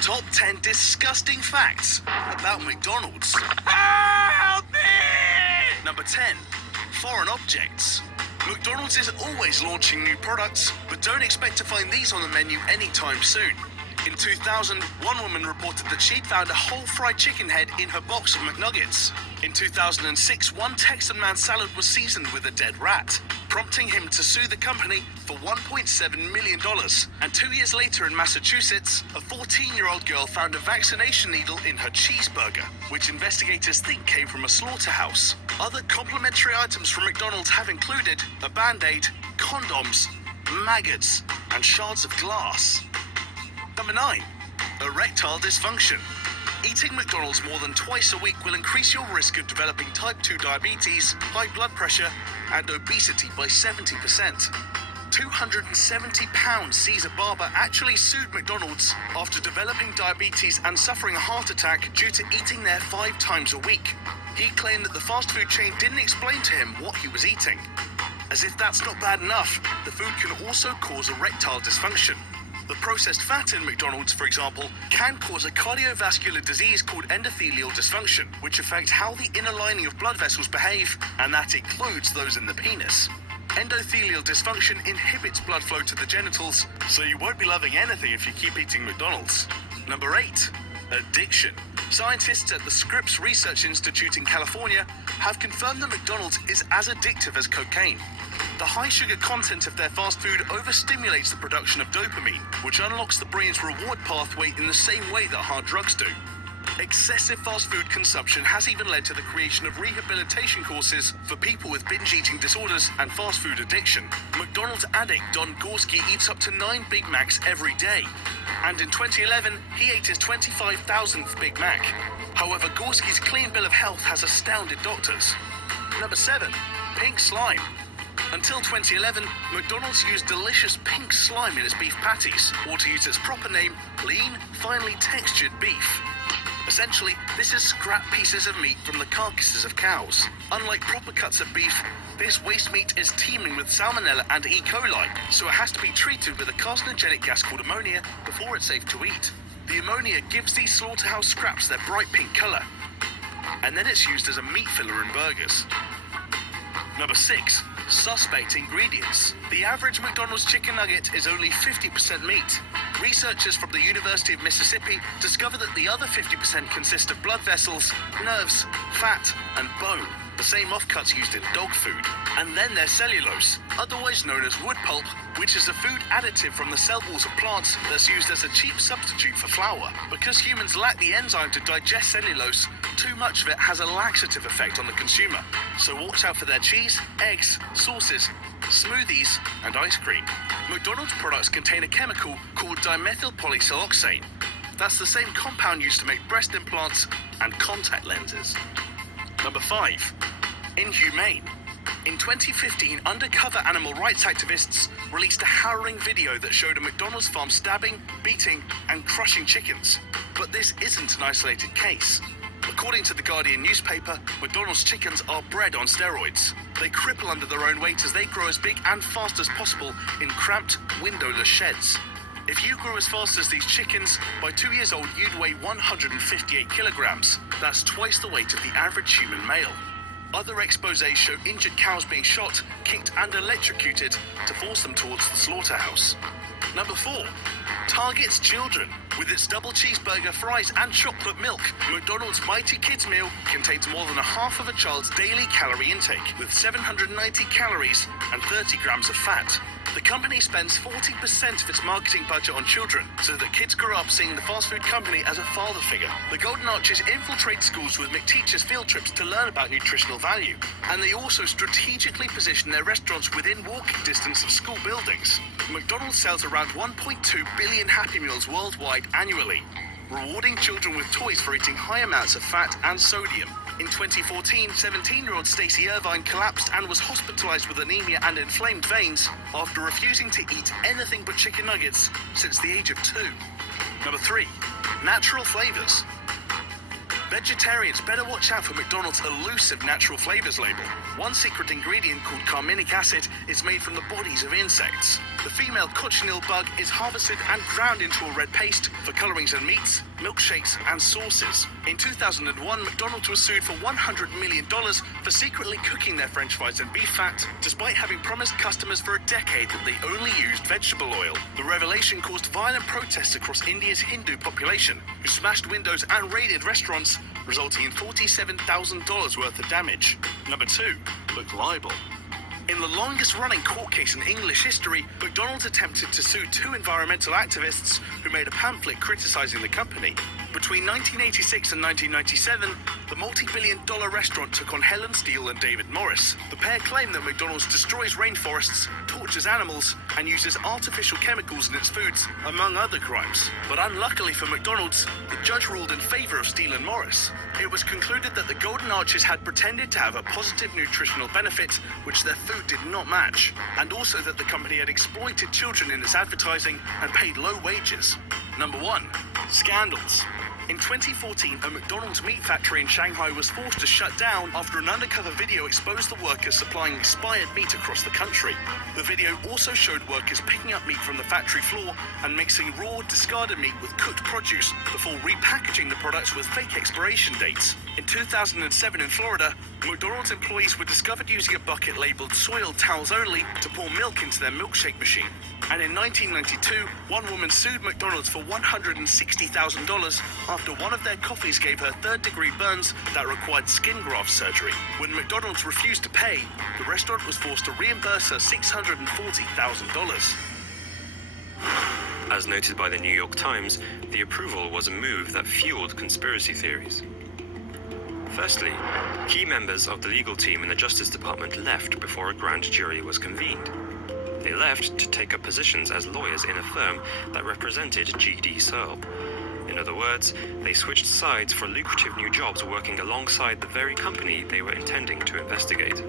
Top 10 disgusting facts about McDonald's. Help me! Number 10. Foreign objects. McDonald's is always launching new products, but don't expect to find these on the menu anytime soon. In 2000, one woman reported that she'd found a whole fried chicken head in her box of McNuggets. In 2006, one Texan man's salad was seasoned with a dead rat, prompting him to sue the company for $1.7 million. And 2 years later in Massachusetts, a 14-year-old girl found a vaccination needle in her cheeseburger, which investigators think came from a slaughterhouse. Other complimentary items from McDonald's have included a Band-Aid, condoms, maggots, and shards of glass. Number 9. Erectile dysfunction. Eating McDonald's more than twice a week will increase your risk of developing type 2 diabetes, high blood pressure, and obesity by 70%. 270-pound Caesar Barber actually sued McDonald's after developing diabetes and suffering a heart attack due to eating there 5 times a week. He claimed that the fast food chain didn't explain to him what he was eating. As if that's not bad enough, the food can also cause erectile dysfunction. The processed fat in McDonald's, for example, can cause a cardiovascular disease called endothelial dysfunction, which affects how the inner lining of blood vessels behave, and that includes those in the penis. Endothelial dysfunction inhibits blood flow to the genitals, so you won't be loving anything if you keep eating McDonald's. Number 8. Addiction. Scientists at the Scripps Research Institute in California have confirmed that McDonald's is as addictive as cocaine. The high sugar content of their fast food overstimulates the production of dopamine, which unlocks the brain's reward pathway in the same way that hard drugs do. Excessive fast food consumption has even led to the creation of rehabilitation courses for people with binge eating disorders and fast food addiction. McDonald's addict Don Gorski eats up to 9 Big Macs every day. And in 2011, he ate his 25,000th Big Mac. However, Gorski's clean bill of health has astounded doctors. Number 7. Pink slime. Until 2011, McDonald's used delicious pink slime in its beef patties, or to use its proper name, lean, finely textured beef. Essentially, this is scrap pieces of meat from the carcasses of cows. Unlike proper cuts of beef, this waste meat is teeming with salmonella and E. coli, so it has to be treated with a carcinogenic gas called ammonia before it's safe to eat. The ammonia gives these slaughterhouse scraps their bright pink color, and then it's used as a meat filler in burgers. Number 6. Suspect ingredients. The average McDonald's chicken nugget is only 50% meat. Researchers from the University of Mississippi discovered that the other 50% consist of blood vessels, nerves, fat, and bone, the same offcuts used in dog food. And then there's cellulose, otherwise known as wood pulp, which is a food additive from the cell walls of plants that's used as a cheap substitute for flour. Because humans lack the enzyme to digest cellulose, too much of it has a laxative effect on the consumer. So watch out for their cheese, eggs, sauces, smoothies, and ice cream. McDonald's products contain a chemical called dimethylpolysiloxane. That's the same compound used to make breast implants and contact lenses. Number 5. Inhumane. In 2015, undercover animal rights activists released a harrowing video that showed a McDonald's farm stabbing, beating, and crushing chickens. But this isn't an isolated case. According to the Guardian newspaper, McDonald's chickens are bred on steroids. They cripple under their own weight as they grow as big and fast as possible in cramped, windowless sheds. If you grew as fast as these chickens, by 2 years old you'd weigh 158 kilograms. That's twice the weight of the average human male. Other exposés show injured cows being shot, kicked, and electrocuted to force them towards the slaughterhouse. Number 4. Targets children. With its double cheeseburger, fries, and chocolate milk, McDonald's Mighty Kids meal contains more than a half of a child's daily calorie intake, with 790 calories and 30 grams of fat. The company spends 40% of its marketing budget on children, so that kids grow up seeing the fast food company as a father figure. The Golden Arches infiltrate schools with McTeachers field trips to learn about nutritional value, and they also strategically position their restaurants within walking distance of school buildings. McDonald's sells around 1.2 billion Happy Meals worldwide annually, rewarding children with toys for eating high amounts of fat and sodium. In 2014, 17-year-old Stacey Irvine collapsed and was hospitalized with anemia and inflamed veins after refusing to eat anything but chicken nuggets since the age of 2. Number 3. Natural flavors. Vegetarians better watch out for McDonald's elusive natural flavors label. One secret ingredient called carminic acid is made from the bodies of insects. The female cochineal bug is harvested and ground into a red paste for colorings and meats, milkshakes, and sauces. In 2001, McDonald's was sued for $100 million for secretly cooking their French fries in beef fat, despite having promised customers for a decade that they only used vegetable oil. The revelation caused violent protests across India's Hindu population, who smashed windows and raided restaurants, resulting in $47,000 worth of damage. Number 2. McLibel. In the longest-running court case in English history, McDonald's attempted to sue 2 environmental activists who made a pamphlet criticizing the company. Between 1986 and 1997, the multi-billion-dollar restaurant took on Helen Steele and David Morris. The pair claim that McDonald's destroys rainforests, tortures animals, and uses artificial chemicals in its foods, among other crimes. But unluckily for McDonald's, the judge ruled in favor of Steele and Morris. It was concluded that the Golden Arches had pretended to have a positive nutritional benefit, which their food did not match, and also that the company had exploited children in its advertising and paid low wages. Number 1. Scandals. In 2014, a McDonald's meat factory in Shanghai was forced to shut down after an undercover video exposed the workers supplying expired meat across the country. The video also showed workers picking up meat from the factory floor and mixing raw, discarded meat with cooked produce before repackaging the products with fake expiration dates. In 2007 in Florida, McDonald's employees were discovered using a bucket labeled soiled towels only to pour milk into their milkshake machine. And in 1992, one woman sued McDonald's for $160,000 after one of their coffees gave her third-degree burns that required skin graft surgery. When McDonald's refused to pay, the restaurant was forced to reimburse her $640,000. As noted by the New York Times, the approval was a move that fueled conspiracy theories. Firstly, key members of the legal team in the Justice Department left before a grand jury was convened. They left to take up positions as lawyers in a firm that represented G.D. Searle. In other words, they switched sides for lucrative new jobs working alongside the very company they were intending to investigate.